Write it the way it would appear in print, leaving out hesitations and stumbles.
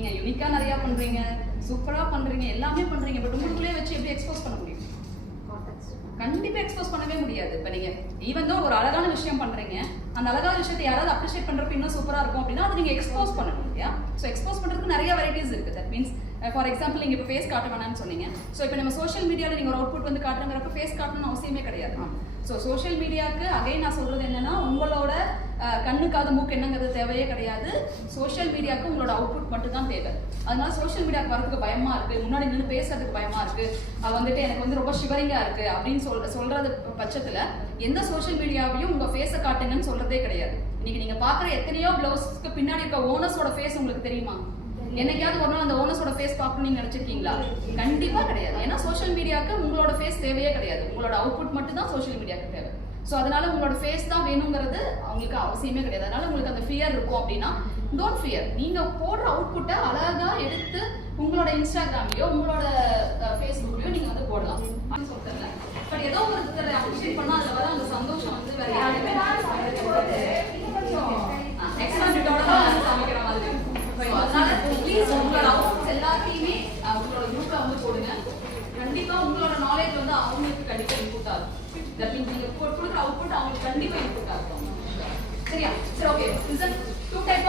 நீங்க யூனிக்கா நிறைய பண்றீங்க, சூப்பரா பண்றீங்க, எல்லாமே பண்றீங்க. பட் உங்களுக்குள்ளே வச்சு எப்படி எக்ஸ்போஸ் பண்ண முடியும்? கண்டிப்பா எக்ஸ்போஸ் பண்ணவே முடியாது. இப்ப நீங்க ஈவன் தான் ஒரு அழகான விஷயம் பண்றீங்க, அந்த அழகான விஷயத்தை யாராவது அப்ரிஷியேட் பண்றப்ப இன்னும் சூப்பரா இருக்கும் அப்படின்னா அது நீங்க எக்ஸ்போஸ் பண்ணணும் இல்லையா? ஸோ எக்ஸ்போஸ் பண்றதுக்கு நிறைய வெரைட்டிஸ் இருக்கு. தட் மீன்ஸ் ஃபார் எக்ஸாம்பிள் நீங்க இப்போ ஃபேஸ் காட்ட வேணாம்னு சொன்னீங்க. ஸோ இப்போ நம்ம சோஷியல் மீடியாவில் நீங்க ஒரு அவுட்புட் வந்து காட்டுறங்கிறப்ப ஃபேஸ் காட்டணும்னு அவசியமே கிடையாது. ஸோ சோஷியல் மீடியாவுக்கு அகைன் நான் சொல்றது என்னன்னா, உங்களோட கண்ணு காது மூக்கு என்னங்கிறது தேவையே கிடையாது. சோஷியல் மீடியாவுக்கு உங்களோட அவுட்புட் மட்டும் தான் தேவை. அதனால சோஷியல் மீடியாவுக்கு வரதுக்கு பயமா இருக்கு, முன்னாடி நின்று பேசுறதுக்கு பயமா இருக்கு, வந்துட்டு எனக்கு வந்து ரொம்ப ஷிவரிங்கா இருக்கு அப்படின்னு சொல்றது பட்சத்துல எந்த சோஷியல் மீடியாவையும் உங்க ஃபேஸை காட்டுங்கன்னு சொல்றதே கிடையாது. இன்னைக்கு நீங்க பாக்குற எத்தனையோ பிளவுஸ்க்கு பின்னாடி இருக்க ஓனர்ஸோட ஃபேஸ் உங்களுக்கு தெரியுமா? என்னைக்காவது ஒரு நாள் அந்த ஓனர்ஸோட ஃபேஸ் பார்க்கணும் நீங்க நினைச்சிருக்கீங்களா? கண்டிப்பா கிடையாது. ஏன்னா சோஷியல் மீடியாவுக்கு உங்களோட ஃபேஸ் தேவையே கிடையாது. உங்களோட அவுட்புட் மட்டும் தான் சோஷியல் மீடியாவுக்கு தேவை. ஸோ அதனால உங்களோட ஃபேஸ் தான் வேணுங்கிறது அவங்களுக்கு அவசியமே கிடையாது. அதனால உங்களுக்கு அந்த ஃபியர் இருக்கும் அப்படின்னா டோன்ட் ஃபியர். நீங்க போடுற அவுட்புட்டை அழகா எடுத்து உங்களோட இன்ஸ்டாகிராம்லயோ உங்களோட ஃபேஸ்புக்லயோ நீங்க வந்து போடலாம் அப்படின்னு சொல்றேன். பட் ஏதோ ஒரு அப்ரிஷியேட் பண்ணா அதுல வர அந்த சந்தோஷம் வந்து வேற யாருமே எக்ஸ்ட்ராட்டோட சமைக்கிற மாதிரி. அதனால ப்ளீஸ் உங்களோட அவுட்புட்ஸ் எல்லாத்தையுமே உங்களோட குரூப்ல வந்து போடுங்க. கண்டிப்பா உங்களோட நாலேஜ் வந்து அவங்களுக்கு கண்டிப்பா இன்புட் ஆகும். தட் மீன்ஸ் நீங்க கொடுக்குற அவுட்புட் அவங்களுக்கு கண்டிப்பா இன்புட் ஆகும். சரியா?